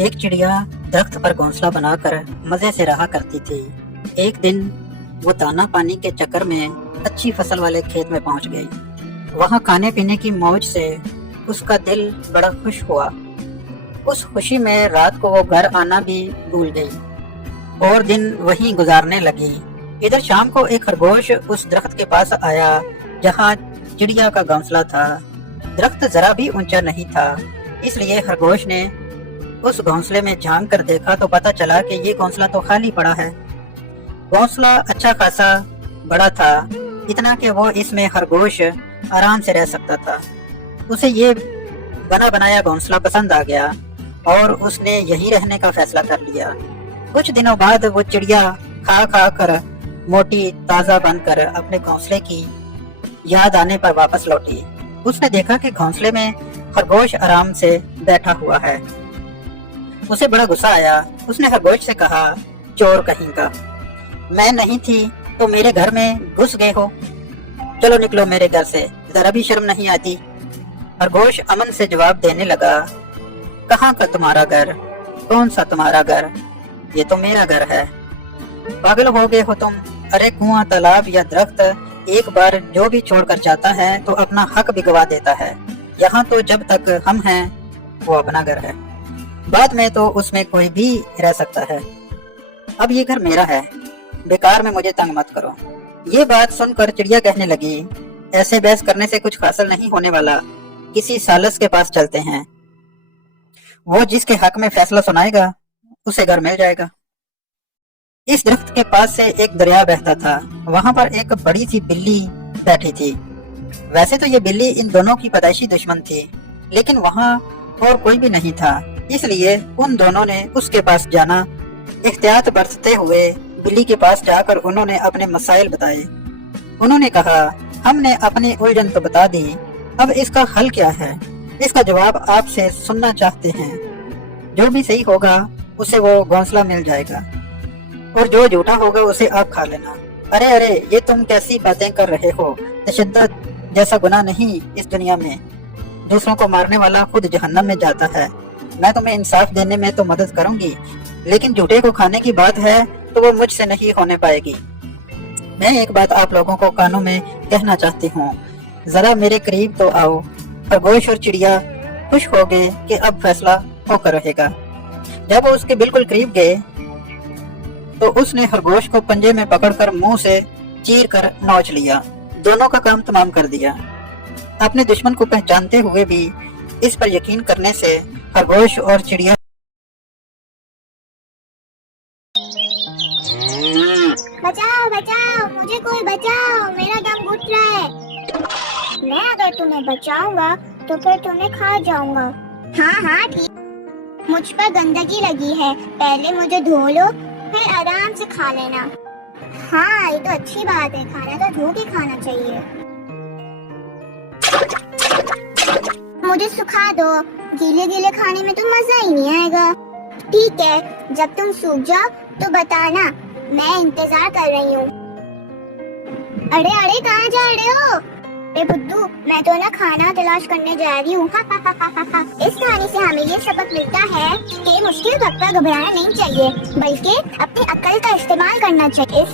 ایک چڑیا درخت پر گھونسلہ بنا کر مزے سے رہا کرتی تھی۔ ایک دن وہ دانا پانی کے چکر میں اچھی فصل والے کھیت میں پہنچ گئی۔ وہاں کھانے پینے کی موج سے اس کا دل بڑا خوش ہوا۔ اس خوشی میں رات کو وہ گھر آنا بھی بھول گئی اور دن وہیں گزارنے لگی۔ ادھر شام کو ایک خرگوش اس درخت کے پاس آیا جہاں چڑیا کا گھونسلہ تھا۔ درخت ذرا بھی اونچا نہیں تھا، اس لیے خرگوش نے اس گھونسلے میں جھانک کر دیکھا تو پتا چلا کہ یہ گھونسلہ تو خالی پڑا ہے۔ گھونسلہ اچھا خاصا بڑا تھا، اتنا کہ وہ اس میں خرگوش آرام سے رہ سکتا تھا۔ اسے یہ بنا بنایا گھونسلہ پسند آ گیا اور اس نے یہی رہنے کا فیصلہ کر لیا۔ کچھ دنوں بعد وہ چڑیا کھا کھا کر موٹی تازہ بن کر اپنے گھونسلے کی یاد آنے پر واپس لوٹی۔ اس نے دیکھا کہ گھونسلے میں خرگوش آرام سے بیٹھا ہوا ہے۔ اسے بڑا غصہ آیا۔ اس نے خرگوش سے کہا، چور کہیں کا، میں نہیں تھی تو میرے گھر میں گھس گئے ہو، چلو نکلو میرے گھر سے، ذرا بھی شرم نہیں آتی؟ خرگوش امن سے جواب دینے لگا، کہاں کا تمہارا گھر؟ کون سا تمہارا گھر؟ یہ تو میرا گھر ہے۔ پاگل ہو گئے ہو تم؟ ارے کنواں، تالاب یا درخت ایک بار جو بھی چھوڑ کر جاتا ہے تو اپنا حق بھی گوا دیتا ہے۔ یہاں تو جب تک ہم ہیں وہ اپنا گھر ہے، بعد میں تو اس میں کوئی بھی رہ سکتا ہے۔ اب یہ گھر میرا ہے، بیکار میں مجھے تنگ مت کرو۔ یہ بات سن کر چڑیا کہنے لگی، ایسے بحث کرنے سے کچھ حاصل نہیں ہونے والا، کسی سالس کے پاس چلتے ہیں، وہ جس کے حق میں فیصلہ سنائے گا اسے گھر مل جائے گا۔ اس درخت کے پاس سے ایک دریا بہتا تھا، وہاں پر ایک بڑی سی بلی بیٹھی تھی۔ ویسے تو یہ بلی ان دونوں کی پیدائشی دشمن تھی، لیکن وہاں اور کوئی بھی نہیں تھا، اس لیے ان دونوں نے اس کے پاس جانا۔ احتیاط برتتے ہوئے بلی کے پاس جا کر انہوں نے اپنے مسائل بتائے۔ انہوں نے کہا، ہم نے اپنی الجھن تو بتا دی، اب اس کا حل کیا ہے؟ اس کا جواب آپ سے سننا چاہتے ہیں۔ جو بھی صحیح ہوگا اسے وہ گھونسلہ مل جائے گا، اور جو جھوٹا ہوگا اسے آپ کھا لینا۔ ارے یہ تم کیسی باتیں کر رہے ہو؟ تشدد جیسا گناہ نہیں اس دنیا میں، دوسروں کو مارنے والا خود جہنم میں جاتا ہے۔ میں تمہیں انصاف دینے میں تو مدد کروں گی، لیکن جھوٹے کو کھانے کی بات ہے تو وہ مجھ سے نہیں ہونے پائے گی۔ میں ایک بات آپ لوگوں کو کانوں میں کہنا چاہتی ہوں، ذرا میرے قریب تو آؤ۔ خرگوش اور چڑیا خوش ہو گئے کہ اب فیصلہ ہو کر رہے گا۔ جب وہ اس کے بالکل قریب گئے تو اس نے خرگوش کو پنجے میں پکڑ کر منہ سے چیر کر نوچ لیا، دونوں کا کام تمام کر دیا۔ اپنے دشمن کو پہچانتے ہوئے بھی اس پر یقین کرنے سے خرگوش اور چڑیا بچاؤ بچاؤ، مجھے کوئی بچاؤ، میرا دم گھٹ رہا ہے۔ میں اگر تمہیں بچاؤں گا تو پھر تمہیں کھا جاؤں گا۔ ہاں ٹھیک، مجھ پر گندگی لگی ہے، پہلے مجھے دھو لو پھر آرام سے کھا لینا۔ ہاں یہ تو اچھی بات ہے، کھانا تو دھو کے کھانا چاہیے۔ مجھے سکھا دو، گیلے گیلے کھانے میں تو مزہ ہی نہیں آئے گا۔ ٹھیک ہے، جب تم سوکھ جاؤ تو بتانا، میں انتظار کر رہی ہوں۔ ارے کہاں جا رہے ہو؟ اے بدھو، میں تو نا کھانا تلاش کرنے جا رہی ہوں۔ اس کہانی سے ہمیں یہ سبق ملتا ہے کہ مشکل وقت پر گھبرانا نہیں چاہیے، بلکہ اپنی عقل کا استعمال کرنا چاہیے۔